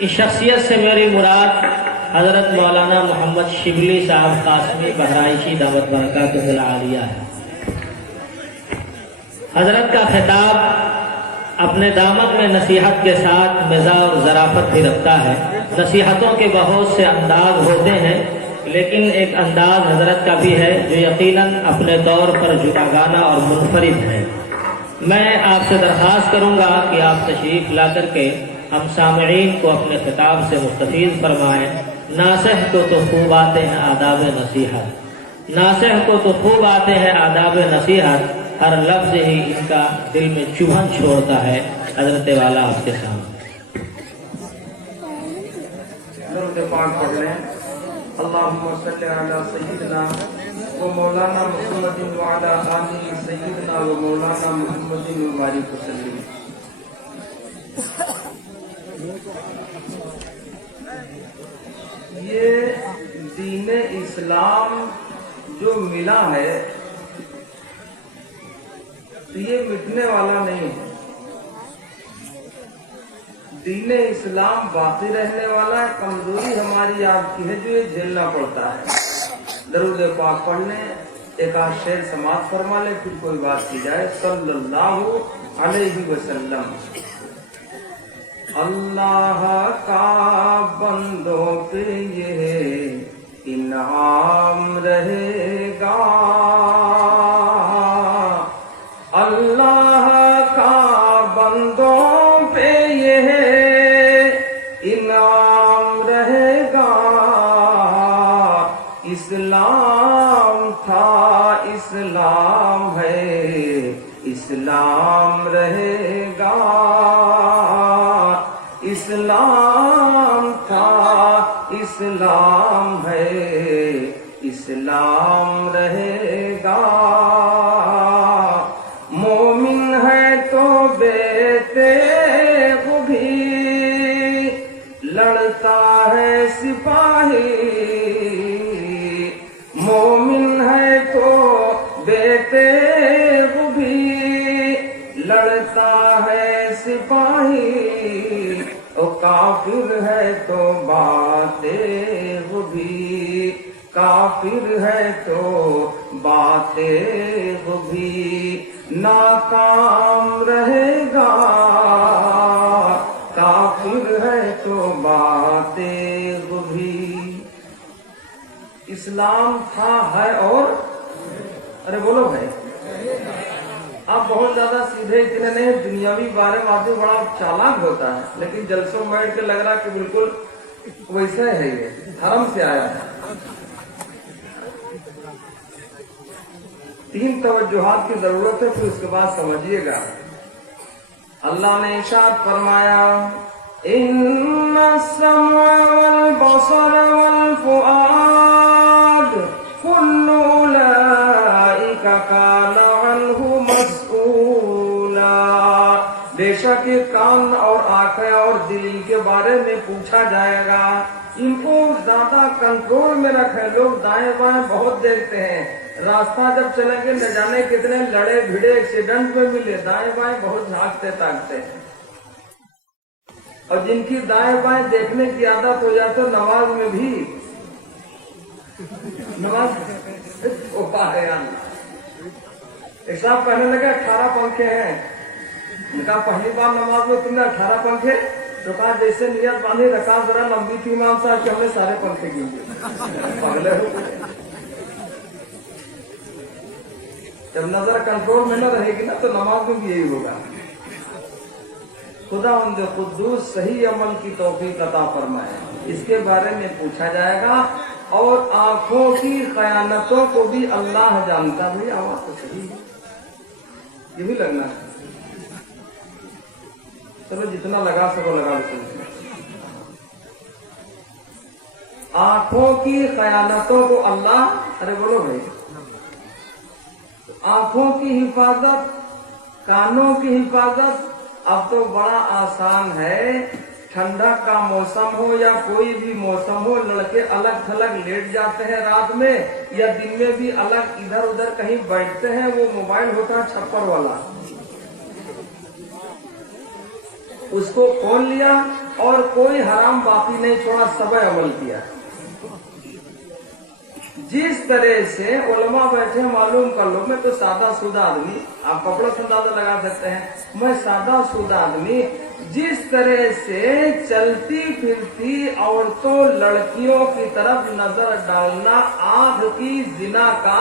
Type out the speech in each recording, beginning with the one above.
اس شخصیت سے میری مراد حضرت مولانا محمد شبلی صاحب قاسمی بہرائشی دعوت برکاتہ العالیہ ہے۔ حضرت کا خطاب اپنے دامن میں نصیحت کے ساتھ مزاح اور ظرافت بھی رکھتا ہے۔ نصیحتوں کے بہت سے انداز ہوتے ہیں، لیکن ایک انداز حضرت کا بھی ہے جو یقیناً اپنے طور پر جداگانہ اور منفرد ہے۔ میں آپ سے درخواست کروں گا کہ آپ تشریف لا کر کے ہم سامعین کو اپنے خطاب سے مستفیض فرمائیں۔ ناصح کو تو خوب آتے ہیں آداب نصیحت، ناصح کو تو خوب آتے ہیں آداب نصیحت، ہر لفظ ہی ان کا دل میں چبھن چھوڑتا ہے۔ حضرت والا آپ کے سامنے درود پاک پڑھ لیں۔ اللہم صلی علی سیدنا و مولانا محمد وعلی آلہ سیدنا و مولانا محمد وبارک وسلم۔ یہ دین اسلام جو ملا ہے تو یہ مٹنے والا نہیں ہے۔ دین اسلام باقی رہنے والا ہے، کمزوری ہماری آپ کی ہے جو یہ جھیلنا پڑتا ہے۔ درود پاک پڑھنے ایک آدھ شعر سماعت فرما لے، پھر کوئی بات کی جائے۔ صلی اللہ علیہ وسلم۔ اللہ کا بندوں پہ یہ انعام رہے گا، اللہ کا بندوں پہ یہ انعام رہے گا۔ اسلام تھا اسلام ہے اسلام رہے گا، اسلام تھا اسلام ہے اسلام رہے گا۔ مومن ہے تو بے تیغ بھی لڑتا ہے سپاہی، مومن ہے تو بے تیغ بھی لڑتا ہے سپاہی، اور کافر ہے تو باتیں بھی، کافر ہے تو باتیں بھی ناکام رہے گا، کافر ہے تو باتیں بھی۔ اسلام تھا ہے اور ارے بولو بھائی، آپ بہت زیادہ سیدھے اتنے نہیں، دنیاوی بارے میں آدمی بڑا چالاک ہوتا ہے، لیکن جلسوں میں بیٹھ کے لگ رہا کہ بالکل ویسا ہے، یہ حرم سے آیا ہے۔ تین توجہات کی ضرورت ہے، پھر اس کے بعد سمجھیے گا۔ اللہ نے ارشاد فرمایا ان السمع والبصر والفؤاد كل اولئک کان عنہ مسئولا، بے شک یہ کان اور آنکھیں اور دل ان کے بارے میں پوچھا جائے گا۔ ان کو زیادہ کنٹرول میں رکھے، لوگ دائیں بائیں بہت دیکھتے ہیں، راستہ جب چلیں گے نہ جانے کتنے لڑے بھیڑے ایکسیڈنٹ میں ملے، دائیں بائیں بہت جھانکتے تاکتے ہیں، اور جن کی دائیں بائیں دیکھنے کی عادت ہو جائے تو نماز میں بھی نماز ہے۔ ایک صاحب کہنے لگے 18 پنکھے ہیں، نے کہا پہلی بار نماز میں تم نے 18 پنکھے؟ تو کہا جیسے نیت باندھی رکعت ذرا لمبی تھی امام صاحب کہ ہم نے سارے پنکھے گنے، پگلے ہو گئے۔ جب نظر کنٹرول میں نہ رہے گی نا تو نماز میں بھی یہی ہوگا۔ خدا ان قدوس صحیح عمل کی توفیق عطا فرمائے۔ اس کے بارے میں پوچھا جائے گا، اور آنکھوں کی خیانتوں کو بھی اللہ جانتا۔ بھائی آواز تو صحیح ہے، یہ بھی لگنا ہے، چلو جتنا لگا سکو لگا دو۔ آنکھوں کی خیانتوں کو اللہ، ارے بولو بھائی، آنکھوں کی حفاظت، کانوں کی حفاظت اب تو بڑا آسان ہے۔ ٹھنڈا کا موسم ہو یا کوئی بھی موسم ہو، لڑکے الگ تھلگ لیٹ جاتے ہیں رات میں، یا دن میں بھی الگ ادھر ادھر کہیں بیٹھتے ہیں۔ وہ موبائل ہوتا ہے چھپر والا، اس کو کھول لیا اور کوئی حرام باقی نہیں چھوڑا، سب عمل کیا۔ جس طرح سے علماء بیٹھے معلوم کر لو، میں تو سادہ سودہ آدمی، آپ کپڑا سے اندازہ لگا سکتے ہیں، میں سادہ سودہ آدمی، جس طرح سے چلتی پھرتی عورتوں لڑکیوں کی طرف نظر ڈالنا آنکھ کی زنا کا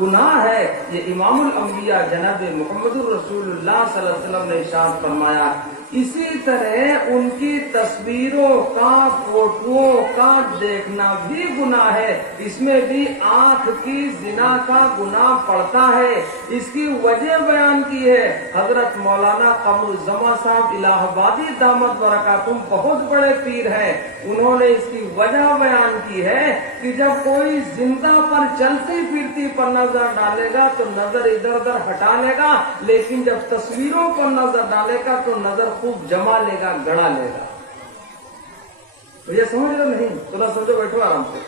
گناہ ہے، یہ امام الانبیاء جناب محمد الرسول اللہ صلی اللہ علیہ وسلم نے ارشاد فرمایا۔ اسی طرح ان کی تصویروں کا، فوٹوؤں کا دیکھنا بھی گناہ ہے، اس میں بھی آنکھ کی زنا کا گناہ پڑتا ہے۔ اس کی وجہ بیان کی ہے حضرت مولانا قمر الزمان صاحب الہ آبادی دامت برکاتہم، بہت بڑے پیر ہیں، انہوں نے اس کی وجہ بیان کی ہے کہ جب کوئی زندہ پر چلتی پھرتی پر نظر ڈالے گا تو نظر ادھر ادھر ہٹا لے گا، لیکن جب تصویروں پر نظر ڈالے گا تو نظر خوب جما لے گا، گڑا لے گا۔ تو یہ سمجھ رہے نہیں؟ تھوڑا سمجھو، بیٹھو آرام سے،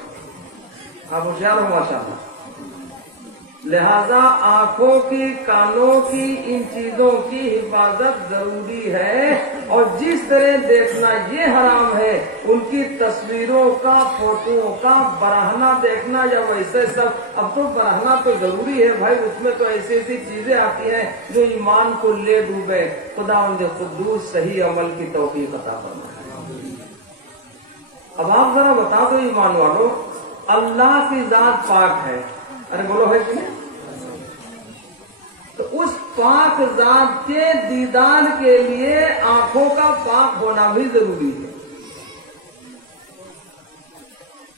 آپ ہوشیار ہو ماشاءاللہ۔ لہذا آنکھوں کی، کانوں کی، ان چیزوں کی حفاظت ضروری ہے، اور جس طرح دیکھنا یہ حرام ہے، ان کی تصویروں کا، فوٹوؤں کا براہنا دیکھنا یا ویسے سب۔ اب تو براہنا تو ضروری ہے بھائی، اس میں تو ایسی ایسی چیزیں آتی ہیں جو ایمان کو لے ڈوبے۔ خداوند قدوس صحیح عمل کی توفیق عطا فرمائے۔ اب آپ ذرا بتا دو ایمان والو، اللہ کی ذات پاک ہے، ارے بولو ہے کہ نہیں؟ تو اس پاک ذات کے دیدار کے لیے آنکھوں کا پاک ہونا بھی ضروری ہے۔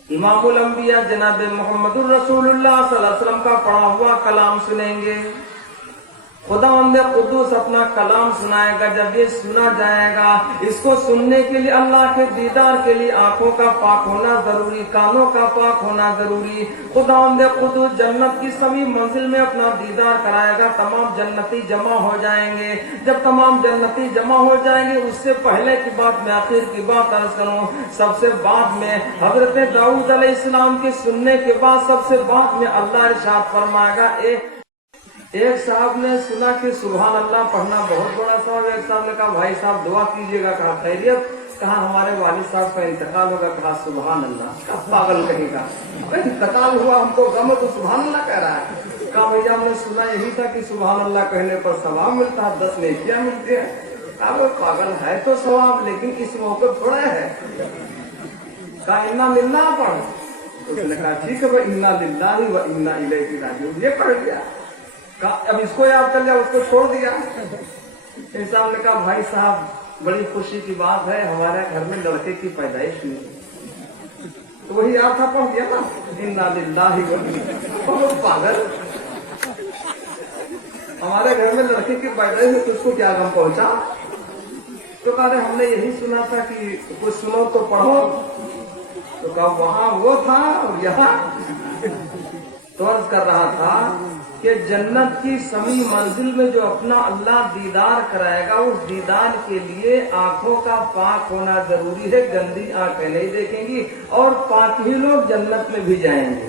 امام الانبیاء جناب محمد الرسول اللہ صلی اللہ علیہ وسلم کا پڑھا ہوا کلام سنیں گے، خداوند قدوس اپنا کلام سنائے گا۔ جب یہ سنا جائے گا، اس کو سننے کے لیے اللہ کے دیدار کے لیے آنکھوں کا پاک ہونا ضروری، کانوں کا پاک ہونا ضروری۔ خداوند قدوس جنت کی سبھی منزل میں اپنا دیدار کرائے گا، تمام جنتی جمع ہو جائیں گے۔ جب تمام جنتی جمع ہو جائیں گے، اس سے پہلے کی بات میں آخر کی بات عرض کروں، سب سے بعد میں حضرت داؤد علیہ السلام کے سننے کے بعد سب سے بعد میں اللہ ارشاد فرمائے گا۔ ایک صاحب نے سنا کہ سبحان اللہ پڑھنا بہت بڑا ثواب ہے، ایک صاحب نے کہا بھائی صاحب دعا کیجیے گا، کہا خیریت، کہا ہمارے والد صاحب کا انتقال ہوگا، کہا سبحان اللہ، کہا پاگل کہے گا، انتقال ہوا ہم کو غم ہے تو سبحان اللہ کہہ رہا ہے۔ کہا بھیا ہم نے سنا یہی تھا کہ سبحان اللہ کہنے پر ثواب ملتا ہے، 10 نیکیاں ملتی ہیں۔ کہا وہ پاگل ہے تو ثواب، لیکن اس موقع تھوڑا ہے۔ کہا انا للہ پڑھ، اس نے کہا ٹھیک ہے بھائی، انا للہ و انا الیہ راجعون، یہ پڑھ لیا۔ اب اس کو یاد کر لیا، اس کو چھوڑ دیا۔ انسان نے کہا بھائی صاحب بڑی خوشی کی بات ہے، ہمارے گھر میں لڑکے کی پیدائش ہوئی، تو وہی یاد تھا، پڑھ دیا نا، انا للہ و انا، پاگل، ہمارے گھر میں لڑکے کی پیدائش ہوئی تو اس کو کیا غم پہنچا؟ تو کہا ہم نے یہی سنا تھا کہ کچھ سنو تو پڑھو، تو کہا وہاں وہ تھا اور یہاں۔ تو عرض کر رہا تھا کہ جنت کی سمی منزل میں جو اپنا اللہ دیدار کرائے گا، اس دیدار کے لیے آنکھوں کا پاک ہونا ضروری ہے، گندی آنکھیں نہیں دیکھیں گی، اور پاک ہی لوگ جنت میں بھی جائیں گے،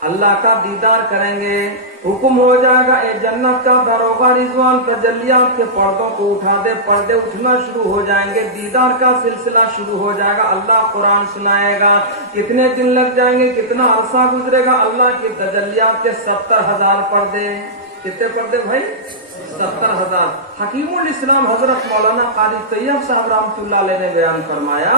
اللہ کا دیدار کریں گے۔ حکم ہو جائے گا اے جنت کا داروغہ رضوان، تجلیات کے پردوں کو اٹھا دے، پردے اٹھنا شروع ہو جائیں گے، دیدار کا سلسلہ شروع ہو جائے گا، اللہ قرآن سنائے گا۔ کتنے دن لگ جائیں گے، کتنا عرصہ گزرے گا؟ اللہ کی تجلیات کے 70,000 پردے۔ کتنے پردے بھائی؟ 70,000۔ حکیم الاسلام حضرت مولانا قاری طیب صاحب رحمۃ اللہ علیہ نے بیان فرمایا،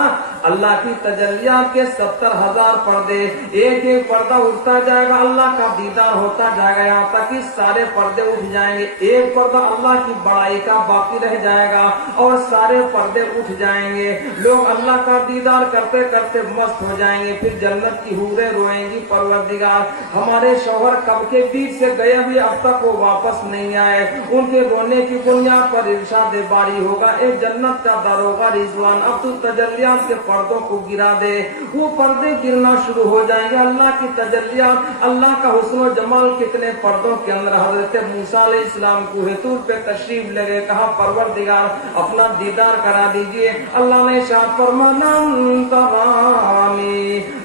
اللہ کی تجلیات کے 70,000 پردے، ایک ایک پردہ اٹھتا جائے گا، اللہ کا دیدار ہوتا جائے گا، یہاں تک کہ سارے پردے اٹھ جائیں گے، ایک پردہ اللہ کی بڑائی کا باقی رہ جائے گا اور سارے پردے اٹھ جائیں گے۔ لوگ اللہ کا دیدار کرتے کرتے مست ہو جائیں گے، پھر جنت کی حوریں روئیں گی، پروردگار ہمارے شوہر کب کے بیچ سے گئے ہوئے اب تک وہ واپس نہیں آئے، ان کے رونے کی بنیاد پر ارشاد باری ہوگا، اے جنت کا داروغہ رضوان اب تو تجلیات کے پردوں کو گرا دے۔ وہ پردے گرنا شروع ہو جائیں گے، اللہ کی تجلیات، اللہ کا حسن و جمال کتنے پردوں کے اندر۔ حضرت موسیٰ علیہ السلام کوہ طور پہ تشریف لگے، کہا پروردگار اپنا دیدار کرا دیجئے۔ اللہ نے ارشاد فرمایا لن ترانی،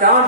4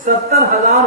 70,000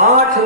8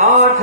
8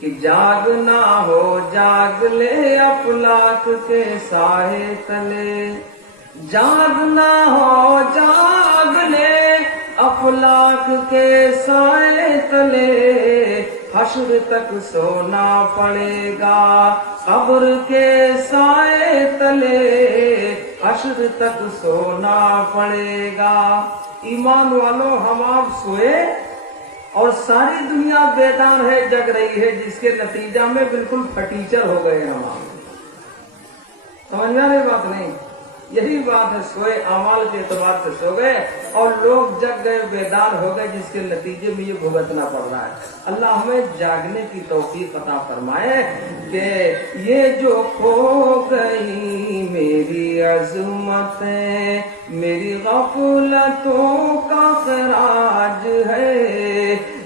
کہ جاگنا ہو جاگ لے افلاک کے سائے تلے، جاگنا ہو جاگ لے افلاک کے سائے تلے، حشر تک سونا پڑے گا قبر کے سائے تلے، حشر تک سونا پڑے گا۔ ایمان والو، ہم آپ سوئے اور ساری دنیا بیدار ہے، جگ رہی ہے، جس کے نتیجہ میں بالکل پھٹیچر ہو گئے ہم آپ۔ سمجھ میں آ رہی بات نہیں؟ یہی بات ہے، سوئے اعمال کے اعتبار سے سو گئے اور لوگ جگ گئے، بیدار ہو گئے، جس کے نتیجے میں یہ بھگتنا پڑ رہا ہے۔ اللہ ہمیں جاگنے کی توفیق عطا فرمائے کہ یہ جو کھو گئی میری عظمتیں، میری غفلتوں کا خراج ہے،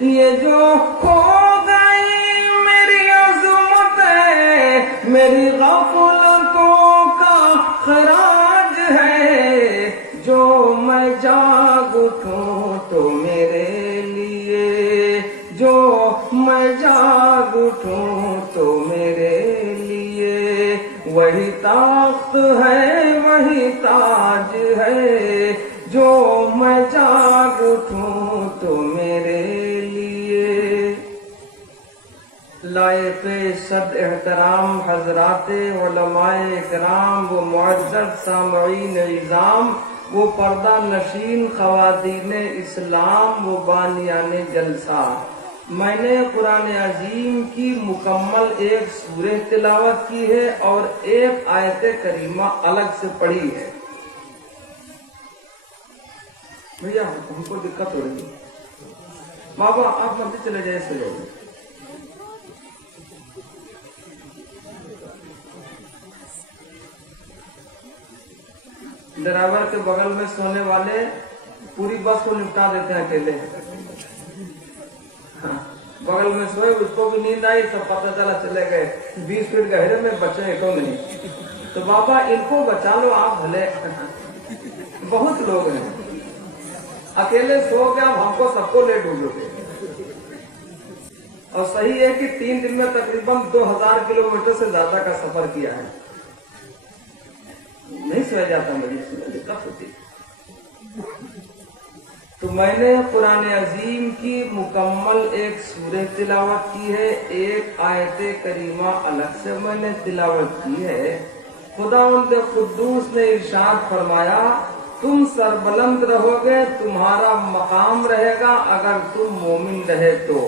یہ جو کھو گئی میری عظمتیں، میری غفلتوں کا خراج ہے، جو میں جاگ اٹھوں تو میرے لیے، جو میں جاگ اٹھوں تو میرے لیے، وہی تخت ہے وہی تاج ہے، جو میں جاگ اٹھوں تو میرے لیے۔ لائق صد احترام حضرات علماء کرام و معزز سامعین اعظام، وہ پردہ نشین خواتین اسلام و بانیان جلسہ، میں نے قرآن عظیم کی مکمل ایک سورہ تلاوت کی ہے اور ایک آیت کریمہ الگ سے پڑھی ہے۔ بھیا ہم کو دقت ہو رہی ہے، بابا آپ مرضی چلے جائے سے لوگ۔ ڈرائیور کے بغل میں سونے والے پوری بس کو نپٹا دیتے ہیں اکیلے، بغل میں سوئے، اس کو بھی نیند آئی تو پتہ چلا چلے گئے 20 فٹ گہرے میں، بچے ایکوں نہیں۔ تو بابا ان کو بچا لو آپ بھلے، بہت لوگ ہیں اکیلے سو گیا، ہم کو سب کو لے ڈوبو گے۔ اور صحیح ہے کہ 3 دن میں تقریباً 2000 کلومیٹر سے زیادہ کا سفر کیا ہے، نہیں سویا جاتا، مجھے دقت ہوتی۔ تو میں نے قرآن عظیم کی مکمل ایک سورہ تلاوت کی ہے، ایک آیت کریمہ الگ سے میں نے تلاوت کی ہے۔ خداوند قدوس نے ارشاد فرمایا، تم سربلند رہو گے، تمہارا مقام رہے گا اگر تم مومن رہے تو،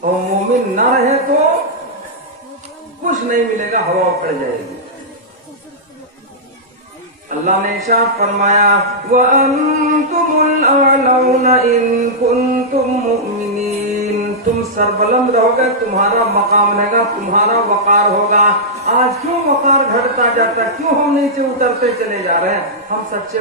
اور مومن نہ رہے تو کچھ نہیں ملے گا، ہوا پڑ جائے گی۔ اللہ نے ارشاد فرمایا، وَأَنْتُمُ الْأَعْلَوْنَ إِن كُنتُم مُؤْمِنِينَ، تم سربلند رہو گے، تمہارا مقام رہے گا، تمہارا وقار ہوگا۔ آج کیوں وقار گھٹتا جاتا ہے؟ کیوں ہم نیچے اترتے چلے جا رہے ہیں؟ ہم سچے